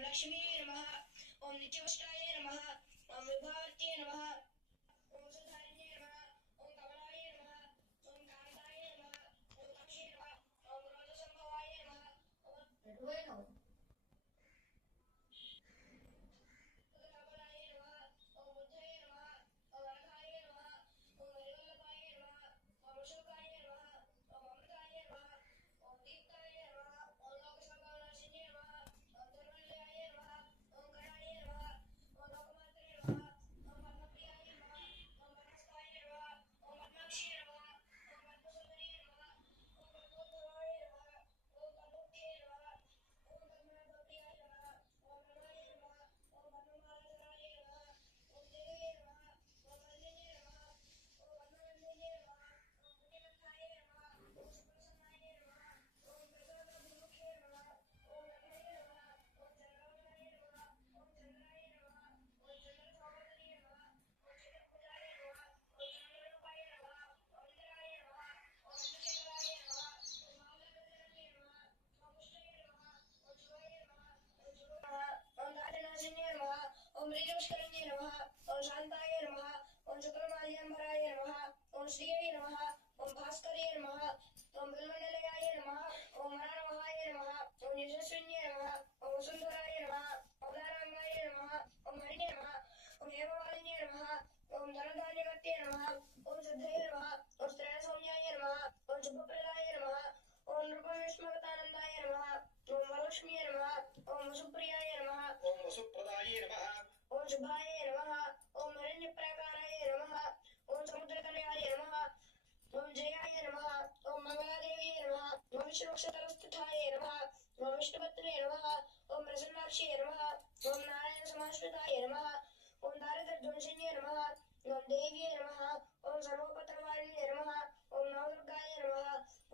लक्ष्मी नमः ओम नित्यवष्टाय नमः ओम विभावर्त्ये नमः ओम सुधारिणे नमः ओम कमलाय नमः ओम कांताय नमः ओम लक्ष्मी नमः ओम रोजसंभवाय नमः ओम कमलाय नमः ओम बुद्धये नमः ओम अनघाय नमः ओम हरिवल्लभाय नमः ओम अशोकाय नमः ओम अमृताय नमः ओम दीप्ताय नमः ओम लोकसंभवनाशिन्ये नमः ओम धर्मनिलयाय नमः ओम गणाय नमः ओम लोकमात्रे नमः ओम पद्मप्रियाय नमः ओम वनस्ताय नमः ओम पद्माक्षी नमः ओम पद्मसुंदरी नमः ओम पद्मोद्भवाय नमः ओम पद्ममुख्ये नमः ओम पद्मनाभप्रियाय नमः ओम रमाय नमः ओम पद्ममालाधराय नमः ओम देवे नमः ओम मल्लिने नमः ओम पद्मनन्दिने नमः ओम मुनिवन्धाय नमः ओम सुप्रसन्नाय नमः ओम प्रसादाभिमुखे नमः ओम लग्नाय नमः ओम चन्द्रवदनाय नमः ओम चन्द्राय नमः ओम चन्द्रसौभगाय नमः ओम चतुर्भुजाय नमः ओम चन्द्ररूपाय नमः ओम इंद्राय नमः ओम चन्द्रशेखराय नमः ओम मामलगजनने नमः ओम पुष्टाय नमः ओम शिवाय नमः ओम शिवाय ओम दाननाशिन्ये नमः ओम ऋजपुष्करिण्ये नमः ओम शान्ताय नमः ओम शुक्लमाल्याम्बराय नमः ओम श्रियै नमः ओम भास्कर्ये नमः ओम बिल्वनिलयाय नमः ओम वरानमहाय नमः ओम यशस्विन्ये नमः ओम वसुन्धराय नमः ओम दारांगाय नमः ओम हरिणे नमः ओम हेममालिन्ये नमः ओम धनधान्यवत्ये नमः ओम सिद्धये नमः ओम श्रेयसौम्याय नमः ओम शुभप्रदाय नमः ओम नृपविष्मगतानन्दाय नमः ओम वरलक्ष्म्ये नमः ओम वसुप्रियाय नमः ओम वसुप्रदाय नमः ओम शुभाय नमः ओम हिरण्यप्राकाराय नमः ओम समुद्रतनयाय नमः ओम जयाय नमः ओम मंगलादेव्ये नमः ओम विष्णुक्षतरस्थिताय नमः ओम विष्णुपत्ने नमः ओम प्रसन्नाक्ष्ये नमः ओम नारायण समाश्रिताय नमः ओम दारिद्र्यध्वंसिन्ये नमः ओम देव्ये नमः ओम सर्वोपत्रवारिण्ये नमः ओम नवदुर्गाय नमः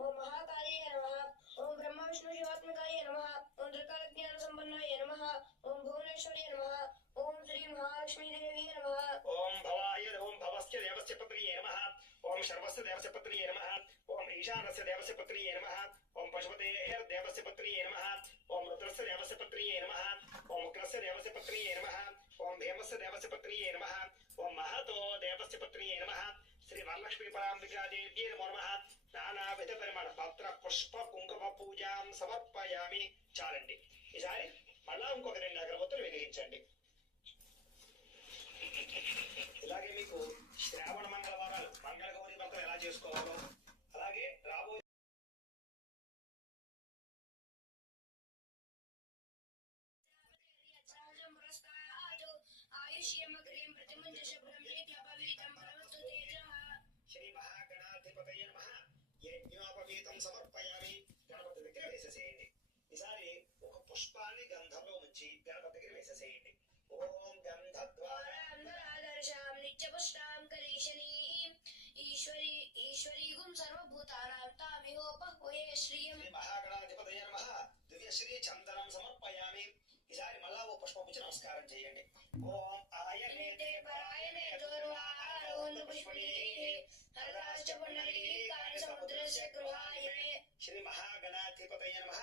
ओम महाकाल्ये नमः ओम ब्रह्म विष्णु शिवात्मकाय नमः ओम त्रिकालज्ञानसम्पन्नाय नमः ओम भुवनेश्वर्ये नमः ओम श्री महालक्ष्मी देवी नमः ओम भवाय ओम भवस्य देवस्य पत्न्ये नमः ओम शर्वस्य देवस्य पत्न्ये नमः ओम ईशानस्य देवस्य पत्न्ये नमः ओम पशुपतेः देवस्य पत्न्ये नमः ओम रुद्रस्य देवस्य पत्न्ये नमः ओम उग्रस्य देवस्य पत्न्ये नमः ओम भीमस्य देवस्य पत्न्ये नमः ओम महतो देवस्य पत्न्ये नमः श्री वरलक्ष्मी पराम्बिका देव्यै नमो नमः नानाविध परिमళ పత్ర పుష్ప కుంకుమ పూజాం సమర్పయామి. చాలండి. ఈసారి మళ్ళా ఇంకొక 2 అగరబత్తులు వెలిగించండి. ఇలాగే మీకు శ్రావణ మంగళవారాలు మంగళగౌరి వ్రతం ఎలా చేసుకోవాలో అలాగే రాబోయే ఆయుష్యమగ్రీం ప్రతిమంజ శుభ్రం యజ్ఞోపవీతం పరమస్తు తేజః. శ్రీ మహాగణాధిపతయ నమః. యజ్ఞోపవీతం సమర్పయామి. గణపతి దగ్గర వేసేసేయండి. ఈసారి ఒక పుష్పాన్ని గంధంలో ఉంచి గణపతి దగ్గర వేసేసేయండి. ఓం గంధద్వారాంధరాదర్శాం నిత్యపుష్టాం కరీశనీం ఈశ్వరీగుం సర్వభూతానాం తామిహోపహ్వయే శ్రియం. శ్రీ మహాగణాధిపతయ నమః. దివ్యశ్రీ చందనం సమర్పయామి. ఈసారి మళ్ళా ఓ పుష్పం ఇచ్చి నమస్కారం చేయండి. ఓం ఆయనే పరాయణే దూర్వారోహణ పుష్పణీః హరదాశ్చ పుండరీకాని సముద్రస్య గృహాయనే. శ్రీ మహాగణాధిపతయ నమః.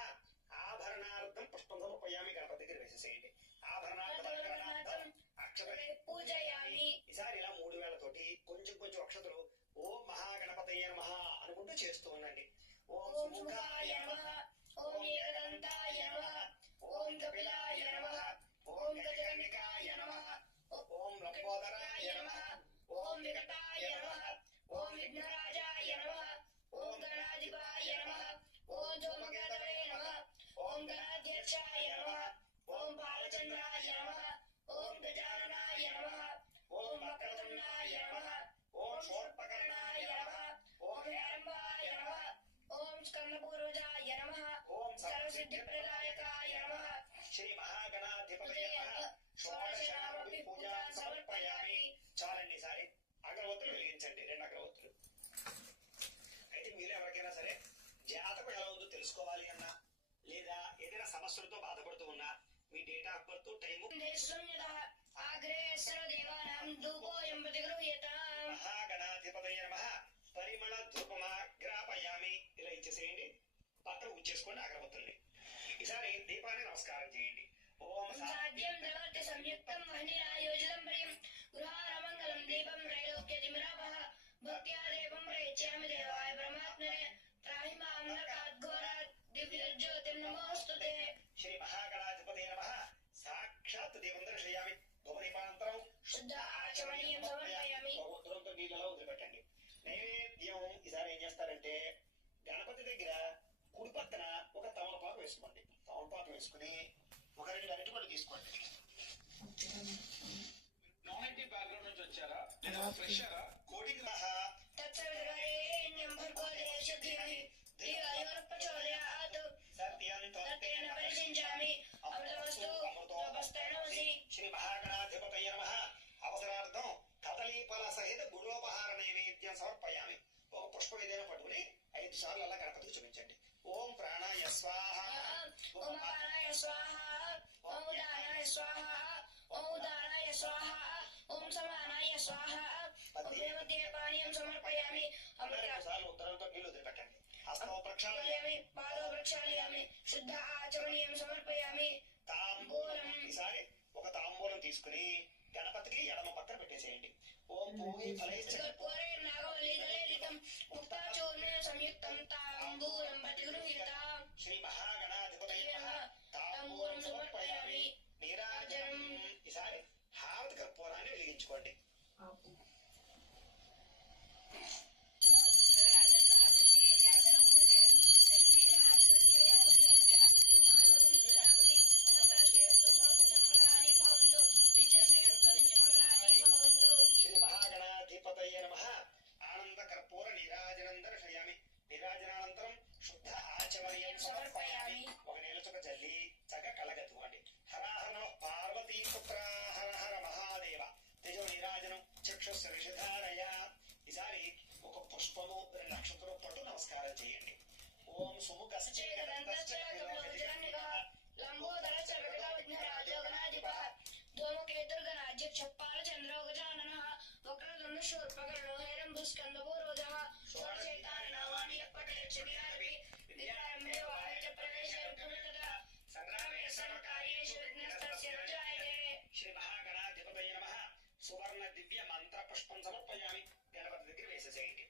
ఆభరణార్థం పుష్పం సమర్పయామి. గణపతి దగ్గర వేసేసేయండి. ఆభరణార్థం అక్షతలే పూజయామి. ఈసారి ఇలా 3 వేలతోటి కొంచెం కొంచెం అక్షతలు ఓం మహాగణపతయ నమః అనుకుంటూ చేస్తూ ఉండండి. ఓం సుముఖాయ నమః ఓం ఏకదంతాయ నమః ఓం కపిలాయ నమః ఓం గజకర్ణికాయ నమః ఓం లంబోదరాయ నమః ఓం వికటాయ నమః ఓం విఘ్నరాజాయ నమః ఓం గణాధిపాయ నమః ఓం ధూమకేతవే నమః ఓం గణాధ్యక్షాయ నమః ఓం బాలచంద్రాయ నమః ఓం గజాననాయ నమః ఓం వక్రతుండాయ నమః ఓం షోడశకర్ణాయ నమః ఓం హేరంబాయ నమః ఓం స్కందపూర్వజాయ నమః ఓం సర్వసిద్ధిప్రదాయకాయ నమః. శ్రీ మహాగణాధిపతయ నమః. షోడశనామపి పూజాం సమర్పయామి. చాలండి. ఈసారి అగరవత్తులు వెలిగించండి. 2 అగరవత్తులు. అయితే మీరు ఎవరికైనా సరే జాతకం ఎలా ఉందో తెలుసుకోవాలి అన్నా లేదా ఏదైనా సమస్యలతో బాధపడుతూ ఉన్నా మీ డేట్ ఆఫ్ బర్త్ టైము మహాగణాధిపతయ నమః. పరిమళ ధూపమాగ్రాపయామి. ఇలా ఇచ్చేసేయండి. పక్కన ఉంచేసుకోండి అగరబత్తుల్ని. ఈసారి దీపాన్ని నమస్కారం చేయండి. ఓం సాధ్యం ద్రవర్తి సంయుక్తం వహ్నిరాయోజితం ప్రియం గృహారమంగళం దీపం త్రైలోక్యతిమిరాపః భక్త్యా దేవం ప్రయచ్యామి దేవాయ పరమాత్మనే త్రాహి మాం నరకాద్ఘోరాత్ దివ్యజ్యోతిం నమోస్తుతే. శ్రీ మహాగణాధిపతే నమః. సాక్షాత్ దేవం దర్శయామి. భువనిపానంతరం శుద్ధ ఆచమనీయం సమర్పయామి. తురంతో నీళ్ళలో వదిలిపెట్టండి. నైవేద్యం ఈసారి ఏం చేస్తారంటే గణపతి దగ్గర కుడి పక్కన ఒక తమలపాకు వేసుకోండి. తమలపాకు వేసుకుని ఒక 2 అరటిపళ్ళు తీసుకోండి. నాన్ ఐటీ బ్యాక్గ్రౌండ్ నుంచి వచ్చారా లేదా ఫ్రెషరా? కోడింగ్ తత్సవితుర్వరేణ్యం భర్గో దేవస్య ధీమహి ధియో యో నః ప్రచోదయాత్. తత్తేన పరిశించామి అమృతమస్తు లోపస్తేనోసి. శ్రీ మహాగణాధిపతయ నమః. అవసరార్థం కదలీఫల సహిత గుడోపహార నైవేద్యం సమర్పయామి. ఓం పుష్పం ఏదైనా పట్టుకుని 5 సార్లు అలా గణపతికి చూపించండి. ఓం ప్రాణాయ స్వాహ, ఓం అపానాయ స్వాహ, ఓం ఉదానాయ స్వాహ, ఓం ఉదానాయ స్వాహ, ఓం సమానాయ స్వాహ. మధ్య మధ్య పానీయం సమర్పయామి. 2 సార్లు ఉత్తరంతో నీళ్లు వదిలిపెట్టండి. హస్తం ప్రక్షాళన అమృతయామి పాదో ప్రక్షాళయామి. శుద్ధ ఆచమనీయం సమర్పయామి. తాంబూలం. ఈసారి ఒక తాంబూలం తీసుకుని గణపతికి ఎడమ పక్కన పెట్టేసేయండి. ఓం పూగి ఫలైశ్చ కర్పూరే నాగవల్లీదలేలితం ముక్తాచూర్ణేన సంయుక్తం తాంబూలం ప్రతిగృహ్యతాం. శ్రీ మహాగణాధిపతయ నమః. తాంబూలం సమర్పయామి. నీరాజనం. ఈసారి హారతి కర్పూరాన్ని వెలిగించుకోండి. శ్రీ మహాగణాధిపతయ నమః. ఆనంద కర్పూర నీరాజనం దర్శయామి. నీరాజనానంతరం శుద్ధ ఆచమనీయం సమర్పయామి. ఒక నీళ్ళ చుక్క జల్లి చక్క కళ్ళగత్తుకోండి. హర హర నమః పార్వతీ పుత్ర హర హర మహాదేవ. తేజో నీరాజనం చక్షుస్య విషధారయ. ఈసారి ఒక పుష్పము 2 నక్షత్రం పట్టు నమస్కారం చేయండి. ఓం సుముఖశ్చ శ్రీ మహాగణాధిపతయ నమః. సువర్ణ దివ్య మంత్ర పుష్పం సమర్పయామి. గణపతి దగ్గర వేసేసేయండి.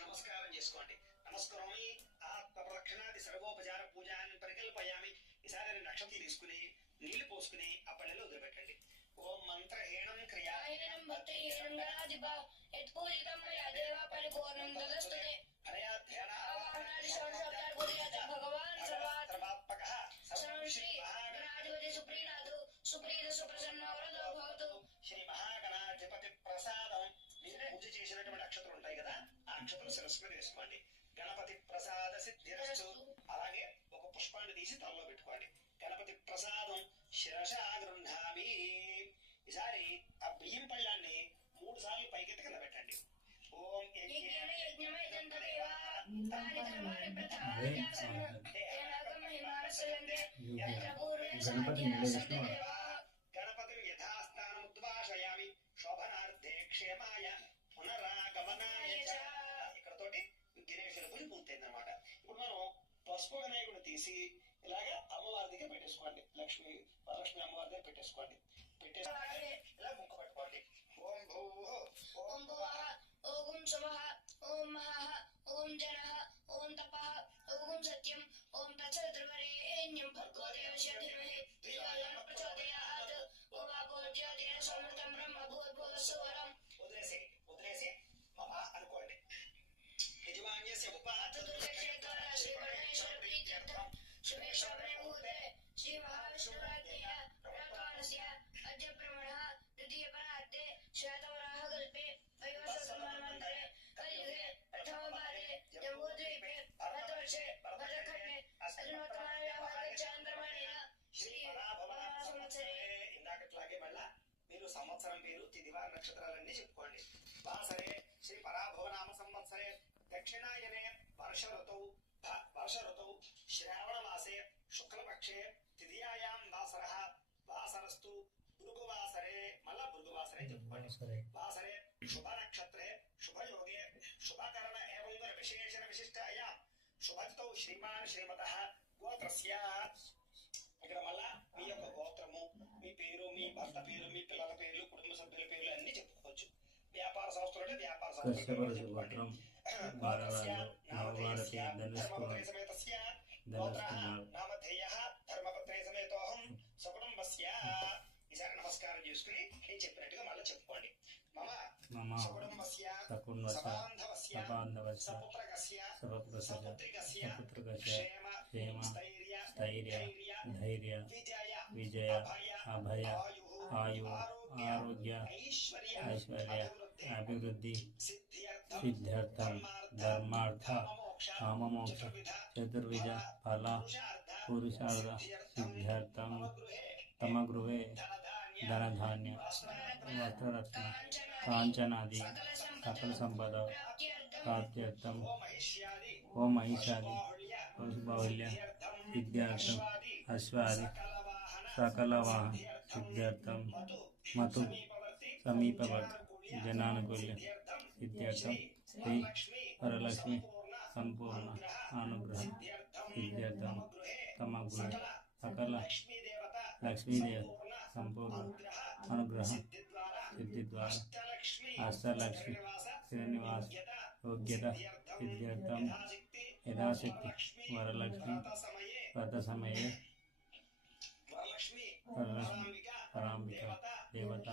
నమస్కారం చేసుకోండి. నమస్కారమి ఆత్మ ప్రదక్షిణాది సర్వోపచార పూజాన్ని పరికల్పయామి. ఈసారి 2 నక్షత్రాలు తీసుకుని నీళ్లు పోసుకుని ఆ పళ్ళెలో వదిలిపెట్టండి. ఓం మంత్రహీనం క్రియా హరయాధ్యాన భగవాన్ సర్వాత్ సర్వాత్మకః సర్వం శ్రీ శ్రీ మహాగణాధిపతి ప్రసాదం. మీరు పూజ చేసినటువంటి అక్షతలు ఉంటాయి కదా, ఆ అక్షతలు శిరస్సు మీద వేసుకోండి. గణపతి ప్రసాద సిద్ధిరస్తు. అలాగే ఒక పుష్పాన్ని తీసి తలలో పెట్టుకోండి. గణపతి ప్రసాదం శిరసా గృహామి. ఈసారి ఆ బియ్యం పళ్ళాన్ని 3 సార్లు పైకెత్తి కింద పెట్టండి. ఓం గణపతి యథాస్థానం ఉద్వాసయామి. శోభనార్థే క్షేమాయ పునరాగమనాయ చ. ఇక్కడతోటి గిరీశుల పూజ పూర్తయిందన్నమాట. ఇప్పుడు మనం పసుపు వినాయకుడు తీసి ఇలాగా అమ్మవారి దగ్గర పెట్టేసుకోండి. వరలక్ష్మి అమ్మవారి దగ్గర పెట్టేసుకోండి. పెట్టేసి ఇలా ముక్క పట్టుకోండి. ఓం భూః ఓం భువః ఓం శుభః ఓం మహః ఓం జనః ఓం తపః ఓం సత్యం ఓం తత్సవితుర్వరేణ్యం భర్గో దేవస్య ధీమహి ధియో యో నః ప్రచోదయాత్. ఓం ఆపో జ్యోతిః సమృతం బ్రహ్మ భూర్భువస్సువరం. వదిలేసి మమ అనుకోండి. యజమాన్యస్య ఉపాత దుర్గక్షేత్ర శ్రీ పరమేశ్వర ప్రీత్యర్థం శుభే శోభనే ముహూర్తే శ్రీ మహావిష్ణురాజ్ఞయ ప్రకారస్య అద్య బ్రహ్మణః ద్వితీయ పరార్తే శ్వేతవరాహ కల్పే వైవస్వతమన్వంతరే కలియుగే ప్రథమపాదే జంబూద్వీపే భరతవర్షే భద్రఖండే అశ్వినోత్తమాన వ్యాపారే చాంద్రమాణేన శ్రీ పరాభవ సంవత్సరే. ఇందాకట్లాగే మళ్ళా మీరు సంవత్సరం పేరు తిథివార నక్షత్రాలన్నీ చెప్పుకోండి. వాసరే శ్రీ పరాభవనామ సంవత్సరే దక్షిణాయనే వర్ష ఋతౌ శ్రావణ మాసే శుక్లపక్షే తిథియాయాం వాసరః వాసరస్తు భృగువాసరే. మళ్ళా భృగువాసరే చెప్పుకోండి. వాసరే శుభ నక్షత్రే శుభయోగే శుభకరణ ఏవం విశేషణ విశిష్టాయాం శుభతిథౌ శ్రీమాన్ శ్రీమతః గోత్రస్య. ఇక్కడ మళ్ళా మీ యొక్క భర్త పేరు, మీ పిల్లల పేర్లు, కుటుంబ సభ్యుల పేర్లు అన్ని చెప్పుకోవచ్చు. వ్యాపార సంస్థలు అంటే వ్యాపార కశ్యప సంస్థలు ఋషి గోత్రం భారరాజు నవభారతి ధనుష్కుమార్ నామధేయ ధర్మపత్రే సమేతోహం సకుటుంబస్య. ఈసారి నమస్కారం చేసుకుని నేను చెప్పినట్టుగా మళ్ళీ చెప్పుకోండి. మమ సకుటుంబస్య సకుటుంబస్య సబాంధవస్య సబాంధవస్య సపుత్రకస్య సపుత్రస్య సపుత్రికస్య సపుత్రకస్య క్షేమ క్షేమ స్థైర్య స్థైర్య ధైర్య విజయ విజయ అభయ ఆయు ఆరోగ్య ఆరోగ్య ఐశ్వర్య ఐశ్వర్య అభివృద్ధి సిద్ధ్యర్థం సిద్ధ్యర్థం ధర్మార్థ కామమోక్ష చతుర్విధ ఫల పురుషార్థ సిద్ధ్యర్థం తమ గృహే ధనధాన్య వస్త్రరత్న కాంచనాది సకల సంపద ప్రాప్త్యర్థం ఓ మహిషాది పశుబాహుల్య సిద్ధ్యర్థం అశ్వాది సకల వాహన సిద్ధ్యర్థం మతు సమీపవర్తి జనానుకూల్య సిద్ధ్యర్థం శ్రీ వరలక్ష్మి సంపూర్ణ అనుగ్రహ సిద్ధ్యర్థం తమ గృహ సకల లక్ష్మీదేవ సంపూర్ణ అనుగ్రహం సిద్ధి ద్వారా అష్టలక్ష్మి శ్రీనివాస యోగ్యత సిద్ధ్యర్థం యథాశక్తి వరలక్ష్మి వ్రత సమయే వరలక్ష్మి పరాంబిక దేవత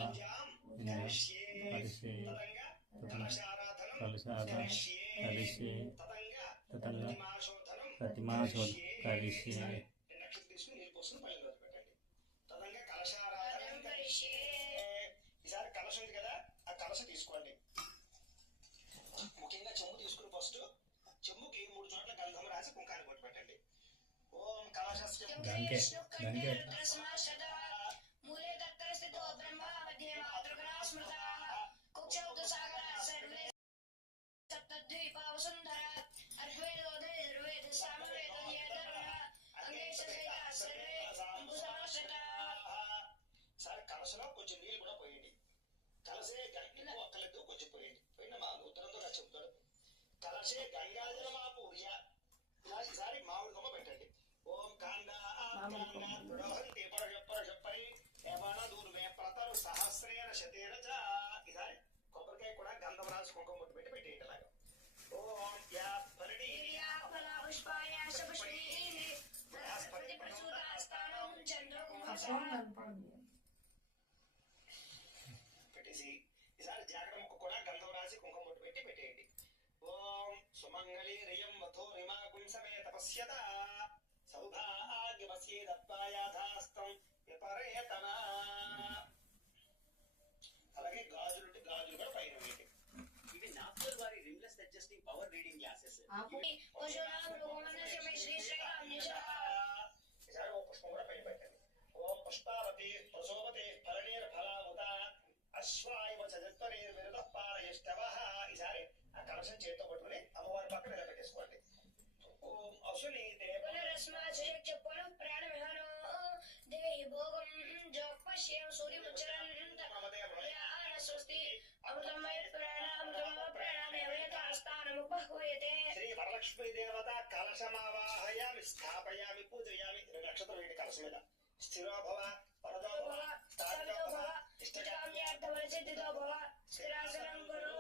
పరిచయ కలశాద కలిసే తతంగా ప్రతిమాశోధ కలిసే ఈసారి కలశ ఉంది కదా, ఆ కలశ తీసుకోండి. ముఖ్యంగా చెమ్ము తీసుకుని ఫస్ట్ చెమ్ముకి 3 చోట్ల గంధం రాసి కుంకాన్ని కొట్టి పెట్టండి. ఓం కలశస్య గంగే గంగే మూలే తత్ర స్థితో బ్రహ్మ మధ్యే మాతృగణా స్మృతాః కుక్షౌ సాగరా సర్వే సప్తద్వీపా వసుంధర అర్హవేదోదే దుర్వేద సామవేద యేతరుణ అంగేశ సైతా సర్వే అంబుసమాశ్రితాః. సార్ కలశలో కొంచెం నీళ్ళు కూడా పోయండి. కలసే ఎక్కువ అక్కర్లేదు, కొంచెం పోయండి. పోయిన మా ఉత్తరంతో నా చెప్తాడు. కలసే గంగాజలమాపూర్య. ఇలా ఈసారి మామిడి కొమ్మ పెట్టండి. ఓం కాండా దృఢహంతి పరశపరి ఏమాన దూర్మే ప్రతరు సహస్రేణ శతేన చ. ఈసారి కొబ్బరికాయ కూడా గంధం రాసి కుంకుమ ముట్టు పెట్టి పెట్టేయండి. అలాగా ఓం యా పరిణి పుష్పాయాశ పుష్పీని బృహస్పతి ప్రసూతాస్తానం చంద్రకుమార పెట్టేసి ఈసారి జాగ్రత్త ముక్క కూడా గంధం రాసి కుంకుమ ముట్టు పెట్టి పెట్టేయండి. ఓం సుమంగళి రియం మథో రిమా గుంసమే తపస్యత సౌభాగ్యమస్యేదత్వాయాధాస్తం విపరేతన. అలాగే గాజులు కూడా పైన వేయండి. ఇవి నాప్తోల్ వారి rimless adjusting power reading glasses. పశురాం భగవానస్య మే శ్రీ శ్రీరామ్ నిశః. ఈసారి ఓ పుష్పం కూడా పైన పెట్టండి. ఓం పుష్పావతి ప్రసోమతే ఫలనేర్ ఫలాముత అశ్వాయవ చజత్వరేర్ విరుదః పారయష్టవః. ఈసారి ఆ కలశం చేతితో పట్టుకుని అమ్మవారి పక్కన నిలబెట్టేసుకోండి. ఓం అశ్విని పునరస్మాచ పునః ప్రాణమిహనో దేహి భోగం జోపశ్యం సూర్యముచ్చరం స్వస్తి అమృతమయ ప్రాణామృతమ ప్రాణామయతాస్థానముపహూయతే. శ్రీ వరలక్ష్మీ దేవత కలశమావాహయామి స్థాపయామి పూజయామి. 2 నక్షత్రం వేడి కలశం మీద స్థిరో భవ వరదో భవ స్థాపితో భవ ఇష్టకామ్యార్థఫలసిద్ధితో భవ స్థిరాసనం కురు.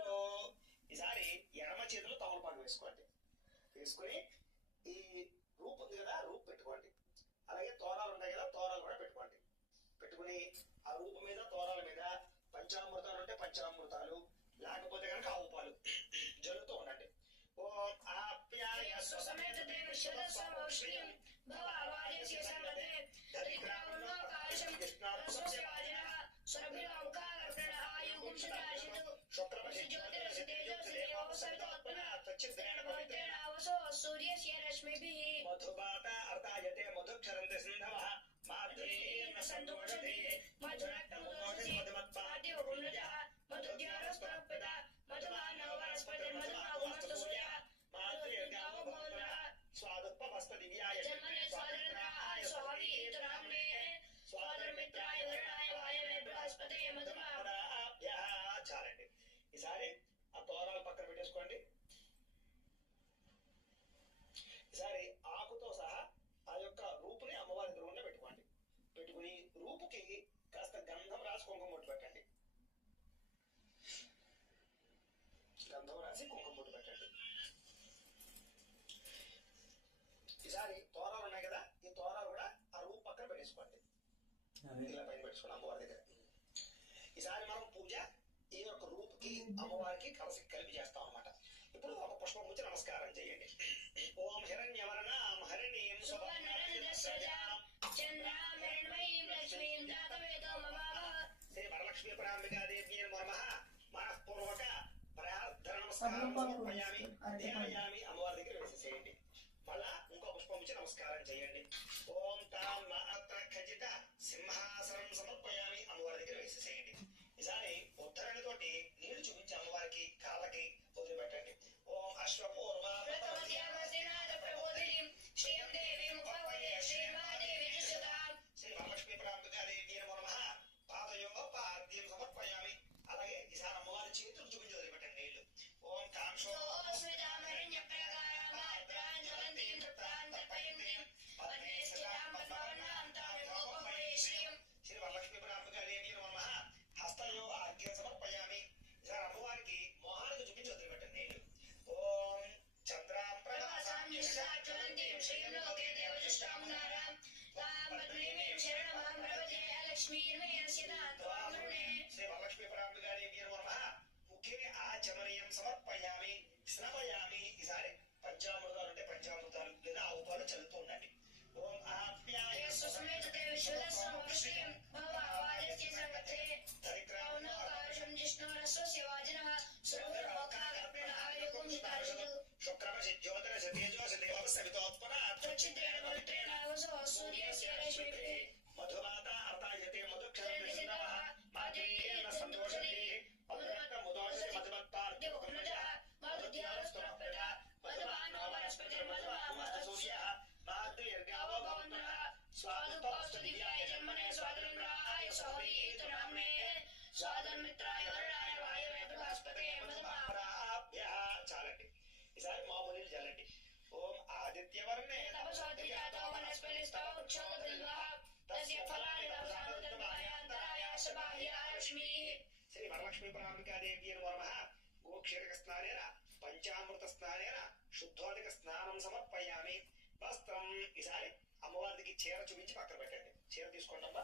ఈసారి ఎడమ చేతిలో తమలపాకు వేసుకోండి. వేసుకుని ఈ రూపు ఉంది కదా, రూపు పెట్టుకోండి. అలాగే తోరాలు ఉంటాయి కదా, తోరాలు కూడా పెట్టుకోండి. పెట్టుకుని ఆ రూపు మీద తోరాల మీద పంచామృతాలు ఉంటే పంచామృతాలు, లేకపోతే కనుక ఆవు పాలు జరుగుతూ ఉండండి. ఓం ఆప్యాయ సమేత దేవ శతస్వశ్రియం భవావార్యస్య సర్వతే దరిద్రామునో కాశం రసస్యాజనః సురభిలోకార్పణ ఆయుగుం శతాశితు శుక్రవసి జ్యోతిరసి తేజోసి దేవోపసరితోత్పన్న తచ్చిద్రేణ భవితేన అవసో సూర్యస్య రశ్మిభిః మధుబాట అర్థాయతే మధుక్షరంతి సింధవః మాధురీర్న సంతోషతే మధురక్తముదోషసి మధుమత్పాద్యో గుణజః మధుద్యారస్పరపిత మధుమానవ వనస్పతిర్మధుమాగుమస్తు సూర్యః మాధుర్గావో భవనః స్వాదుపమస్త దివ్యాయ జన్మనే స్వాధర్మరాయ స్వాహవీతరామ్నే స్వాధర్మిత్రాయ వరుణాయ వాయవే బృహస్పతే మధుమాభ్యః. చాలండి. ఈసారి ఆ తోరాలు పక్కన పెట్టేసుకోండి. ఈసారి ఆకుతో సహా ఆ యొక్క రూపుని అమ్మవారి దూరంలో పెట్టుకోండి. పెట్టుకుని రూపుకి కాస్త గంధం కలిసి కుంకుమ బొట్టు పెట్టండి. ఈసారి తోరాలు ఉన్నాయి కదా, ఈ తోరాలు కూడా ఆ రూపు పక్కన పెట్టేసుకోండి. ఇలా పైన పెట్టుకోండి అమ్మవారి దగ్గర. ఈసారి మనం పూజ ఈ యొక్క రూపుకి అమ్మవారికి కలిపి చేస్తాం అన్నమాట. ఇప్పుడు ఒక పుష్పం వచ్చి నమస్కారం చేయండి. ఓం హిరణ్యవర్ణాం హరిణీం శ్రీ వరలక్ష్మీ పరాంబికాదేవ్యై నమః. మనఃపూర్వక ప్రార్థన నమస్కారం సమర్పయామి. ధ్యాయామి అమ్మవారి దగ్గర వేసేసేయండి. మళ్ళా ఇంకో పుష్పం వచ్చి నమస్కారం చేయండి. ఓం తాం మాత్ర ఖచ్చిత సింహాసనం సమర్పయామి అమ్మవారి దగ్గర వేసేసేయండి. ఈసారి ఉద్ధరణతోటి నీళ్లు చూపించి అమ్మవారికి కాళ్ళకి వదిలిపెట్టండి. ఓం అశ్వపూర్వ శ్రీ వరలక్ష్మీ పరాంబికాదేవ్యై నమః. పాదయో పాద్యం సమర్పయామి. అలాగే ఈసారి అమ్మవారి చేతులు చూపించి వదిలిపెట్టండి నీళ్లు. ఓం కాంక్షో శ్రీ వరలక్ష్మీ పరాంబికాదేవ్యై నమః. హస్తయో ఆర్ఘ్యం సమర్పయామి. ఈసారి అమ్మవారికి మోహానికి చూపించి వదిలిపెట్టండి నీళ్లు. ఓం శ్రీ వరలక్ష్మీ పరాంబికాదేవ్యై నమః. ముఖే ఆచమనీయం సమర్పయామి. స్నపయామి. ఈసారి పంచామృతాలు ఉంటే పంచామృతాలు లేదా ఆవు పాలు చల్లుతూ ఉండండి. ఓం ఆప్యాయ శుక్రమసి జ్యోతిరసి తేజోసి దేవస్య వితోత్పన్నాత్ మధుమాత అర్తాయతే మధుక్షరం విష్ణవః మాతృయేన సంతోషతి మధురక్తం ముదోషతి మధుమత్పార్థివకుమజః మధుద్యారస్తమప్రద మధుమానో వనస్పతిర్మధుమామస్తు సూర్యః మాతృయర్గావో భవంతుః స్వాదుపస్తు దివ్యాయ జన్మనే స్వాతంత్రాయ సౌరీతు నామ్నే స్వాదన్మిత్రాయ వరుణాయ వాయవే బృహస్పతే మధుమాప్రాభ్యః. చాలండి. ఈసారి మామూలు చల్లండి. ఓం ఆదిత్యవర్ణే తపసోద్విజాతో వనస్పతిస్థో వృక్షోదభిల్వః తస్య ఫలాని తపసానుద్యమాయాంతరాయాశ బాహ్యారశ్మిః. శ్రీ వరలక్ష్మీ పరాంబికాదేవ్యై నమః. గోక్షీరక స్నానేన పంచామృత స్నానేన శుద్ధోదక స్నానం సమర్పయామి. వస్త్రం. ఈసారి అమ్మవారికి చీర చూపించి పక్కన పెట్టండి. చీర తీసుకోండి అమ్మా.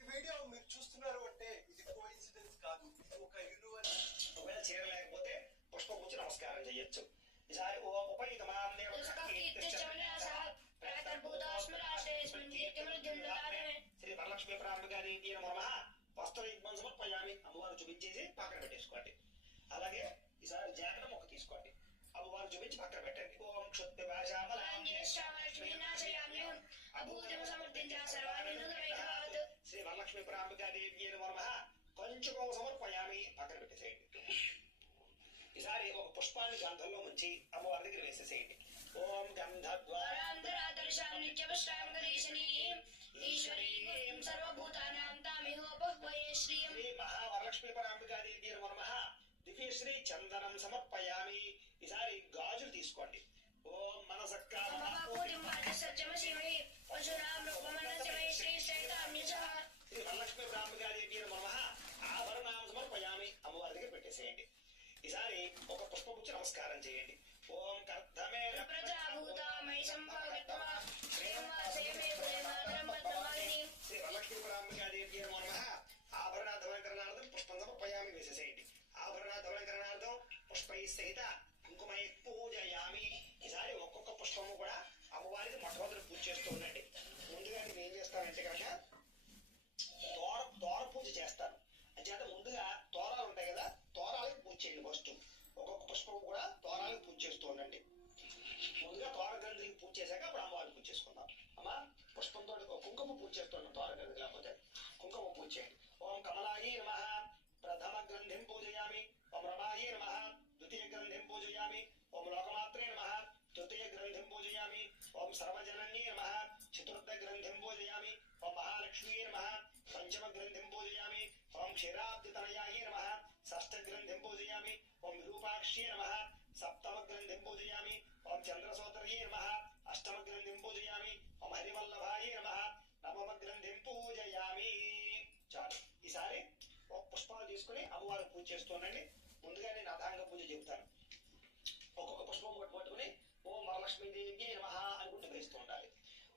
ఈ వీడియో మీరు చూస్తున్నారు అంటే ఇది కోఇన్సిడెన్స్ కాదు, ఇది ఒక యూనివర్స్. ఒకవేళ చీర లేకపోతే పుష్పం గురించి నమస్కారం చేయొచ్చు. ఈసారి ఓం ఉపయుతమాం శ్రీ వరలక్ష్మీ పరాంబికాదేవ్యై నమః. వస్త్రయుగ్మం సమర్పయామి. అమ్మవారు చూపించేసి పక్కన పెట్టేసుకోండి. అలాగే ఈసారి జాకెట్ మొక్క తీసుకోండి. అమ్మవారు చూపించి పక్కన పెట్టండి. ఓం క్షుత్పి శ్రీ వరలక్ష్మీ పరాంబికాదేవ్యై నమః. పంచకోమ సమర్పయామి. పక్కన పెట్టేసేయండి. ఈసారి ఒక పుష్పాన్ని గంధంలో ముంచి అమ్మవారి దగ్గర వేసేసేయండి. ఓం శ్రీ మహావరలక్ష్మీ పరాంబికాదేవ్యై నమః. దివ్యశ్రీ చందనం సమర్పయామి. ఈసారి గాజులు తీసుకోండి. ఓం శ్రీ వరలక్ష్మీ పరాంబికాదేవ్యై నమః. ఆభరణాం సమర్పయామి. అమ్మవారి దగ్గర పెట్టేసేయండి. ఈసారి ఒక పుష్పగుచ్చి నమస్కారం చేయండి. ఓం కర్ధమే శ్రీ వరలక్ష్మీ పరాంబికాదేవ్యై నమః. ఆభరణ ధవళకరణార్థం పుష్పం సమర్పయామి. వేసేసేయండి. ఆభరణ ధవళకరణార్థం పుష్పై సహిత కుంకుమై పూజయామి. ఈసారి ఒక్కొక్క పుష్పము కూడా అమ్మవారికి మొట్టమొదటి పూజ చేస్తూ ఉండండి. ముందుగా నేను ఏం చేస్తానంటే కనుక తోర పూజ చేస్తాను. అంచేత ముందుగా తోరాలు ఉంటాయి కదా, తోరాలకు పూజ చేయండి. ఫస్ట్ ఒక్కొక్క పుష్పం కూడా తోరాలకు పూజ చేస్తూ ఉండండి. ముందుగా తోర గ్రంథికి పూజ చేశాక అప్పుడు అమ్మవారికి పూజ చేసుకుందాం. అమ్మా పుష్పంతో కుంకుమ పూజ చేస్తున్నాం. తోర గ్రంథి లేకపోతే కుంకుమ పూజ చేయండి. ఓం కమలాయే నమః. ప్రథమ గ్రంథిం పూజయామి. ఓం రమాయే నమః. ద్వితీయ గ్రంథిం పూజయామి. ఓం లోకమాత్రే నమః. తృతీయ గ్రంథిం పూజయామి. ఓం సర్వజనన్యే నమః. చతుర్థ గ్రంథిం పూజయామి. ఓం మహాలక్ష్మీ నమః. పంచమ గ్రంథిం పూజయామి. ఓం క్షీరాబ్దితనయాయే నమః. షష్ఠ గ్రంథిం పూజయామి. ఓం విరూపాక్ష్యే నమః. సప్తమ గ్రంథిం పూజయామి. ఓం చంద్రసోదర్యే నమః. అష్టమ గ్రంథిం పూజయామి. ఓం హరివల్లభాయే నమః. నవమ గ్రంథిం పూజయామి. చాలు. ఈసారి ఒక పుష్పాలు తీసుకుని అమ్మవారికి పూజ చేస్తుండండి. ముందుగా నేను అథాంగ పూజ చెబుతాను. ఒక్కొక్క పుష్పం పట్టుకుని ఓం వరలక్ష్మీదేవి నమః అనుకుంటూ వేస్తూ ఉండాలి.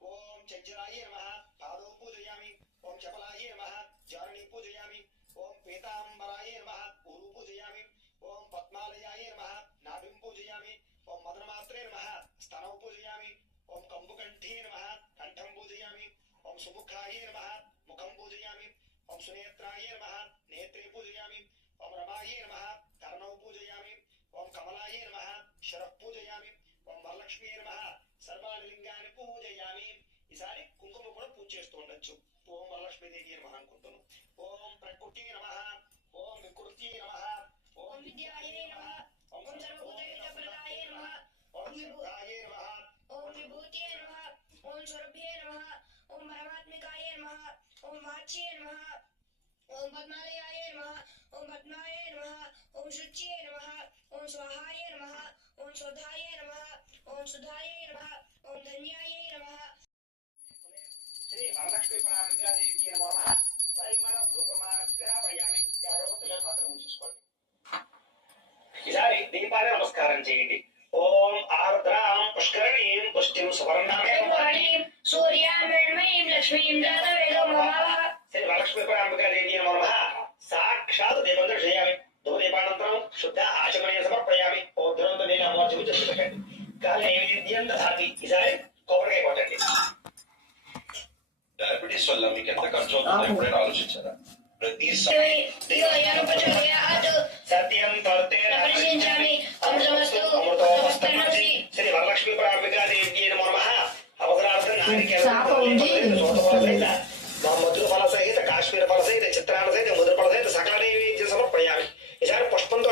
ఓం చజ్జరాయ నమః పాదౌ పూజయామి. ఓం చపలాయ నమః జారణి పూజయామి. ఓం పీతాంబరాయ నమః ఊరు పూజయామి. ఓం పద్మాలయాయ నమః నాభిం పూజయామి. ఓం మదనమాత్రే నమః స్తనౌ పూజయామి. ఓం కంబుకంఠే నమః కంఠం పూజయామి. ఓం సుముఖాయ నమః ముఖం పూజయామి. ఓం సునేత్రాయ నమః నేత్రే పూజయామి. ఓం రమాయ నమః కర్ణౌ పూజయామి. ఓం కమలాయ నమః శరః పూజయామి. ఓం వరలక్ష్మీ నమః సర్వాణి లింగాన్ని పూజయామి. ఈసారి కుంకుమ కూడా పూజ చేస్తూ ఉండొచ్చు. ఓం వరలక్ష్మీదేవి నమః అనుకుంటున్నాను. ఓం ప్రకృతి నమః. ఓం వికృతి నమః. ఓం విద్యాయ నమః. ఓం సర్వభూతహితప్రదాయ నమః. ఓం శుద్ధాయ నమః. ఓం విభూతయే నమః. ఓం స్వరభ్యే నమః. ఓం పరమాత్మికాయ నమః. ఓం వాచ్యే నమః. ఓం పద్మాలయాయ నమః. ఓం పద్మాయ నమః. ఓం శుచ్యే నమః. ఓం స్వాహాయ నమః. ఓం స్వధాయ నమః. ఓం సుధాయ నమః. ఓం ధన్యాయ నమః. శ్రీ వరలక్ష్మీ పరామికాదేవి నమః. పరిమళ ధూపమాగ్రాపయామి. జాగ్రత్తగా పక్కన ఉంచేసుకోండి. ఈసారి దీపాన్ని నమస్కారం చేయండి. ఓం ఆర్ద్రాం పుష్కరణీం పుష్టిం సువర్ణామేం సూర్యాం మృణ్మయీం లక్ష్మీం జాతవేదో మమావహ. శ్రీ వరలక్ష్మీ పరామికాదేవి నమః. సాక్షాత్ దీపం దర్శయామి. ధూపదీపానంతరం శుద్ధ ఆచమనీయ సమర్పయామి. ఓ దురంత నీలమోర్జము చెప్పుకోండి. నైవేద్యం దధాతి. ఈసారి కొబ్బరికాయ కొట్టండి. డయాబెటీస్ వల్ల మీకు ఎంత ఖర్చు అవుతుందో ఎప్పుడైనా ఆలోచించారా? ప్రతి సత్యం ప్రపంచామి అమృతమస్తు అమృతోపస్తమసి. శ్రీ వరలక్ష్మీ పరామికాదేవి నమః. అవసరార్థం మధుర ఫల సహిత కాశ్మీర ఫల సహిత చిత్రాల సహిత ముద్ర ఫల సహిత సకల నైవేద్యం సమర్పయామి. ఈసారి పుష్పంతో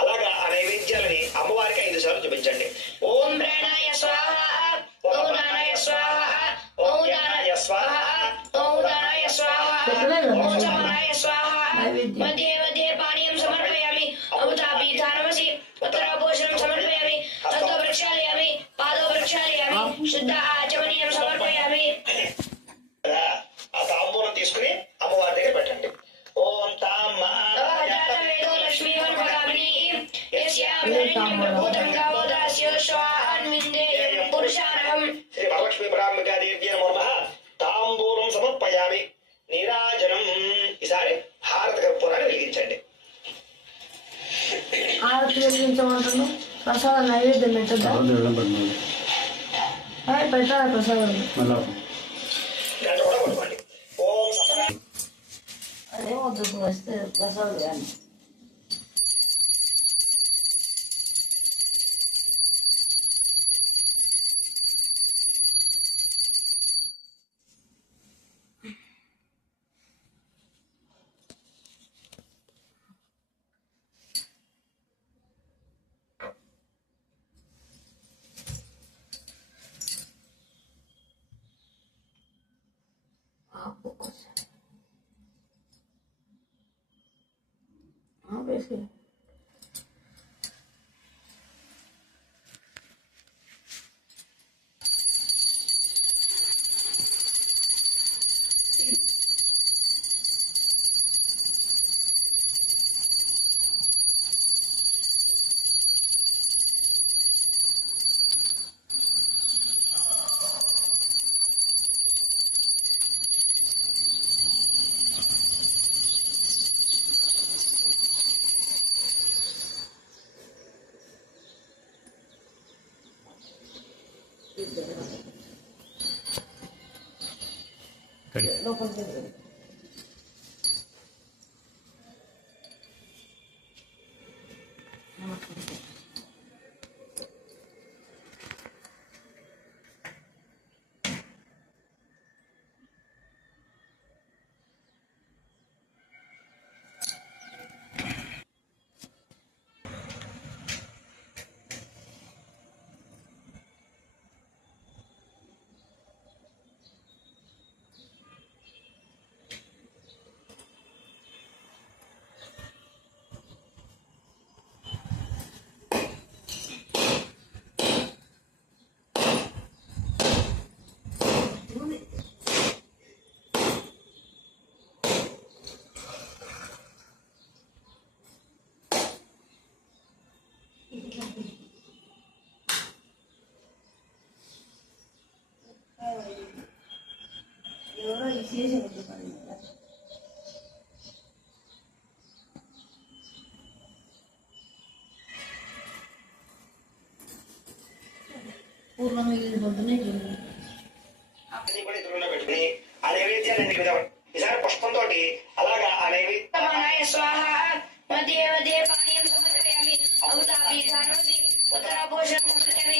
అలాగా ఆ నైవేద్యాలని అమ్మవారికి 5 సార్లు చూపించండి. ఓం ప్రాణాయ స్వాహ. ఓం దానాయ స్వాహ. ఓం దానాయ స్వాహ. ఓం దానాయ స్వాహ. ఓం చమనాయ స్వాహ. మధ్యే మధ్యే పానీయం సమర్పయామి. అమృతాపీఠానమసి ఉత్తరాభూషణం సమర్పయామి. హస్తో ప్రక్షాళయామి. పాదో ప్రక్షాళయామి. శుద్ధ ఆచమనీయం సమర్పయామి. ఆ తాంబూలం తీసుకుని అమ్మవారి దగ్గర పెట్టండి. ఓం తామ్మ జాతవేదో లక్ష్మీవర్భగామిని యస్యాం ధరణ్యం ప్రభూతం గావోదాస్య స్వాన్విందేయం పురుషానహం. శ్రీ వరలక్ష్మీ పరామికాదేవి నమః. తాంబూలం సమర్పయామి. నీరాజనం. ఈసారి హారత కర్పూరాన్ని వెలిగించండి. ఆరతి వెలిగించమంటున్నాను. ప్రసాదం నైవేద్యం పెట్టద్దా? పెట్టాలి ప్రసాదం. గంట కూడా కొట్టుకోండి. ఓం సప్త అదే వద్దు వస్తే ప్రసాదం కానీ. వేసి లోపలికి ఎవరో చేసేది పని పూర్ణంగా ఇది పొద్దునే చూడండి. అన్ని కూడా ఎదురుగా పెట్టుకుని ఆ నైవేద్యాన్ని ఈసారి పుష్పంతో అలాగా ఆ నైవేద్యం సమానాయ స్వాహ మధ్య మధ్య పానీయం సమర్పయామి ఔతాపి ధానోతి ఉత్తరాభూషణం సమర్పయామి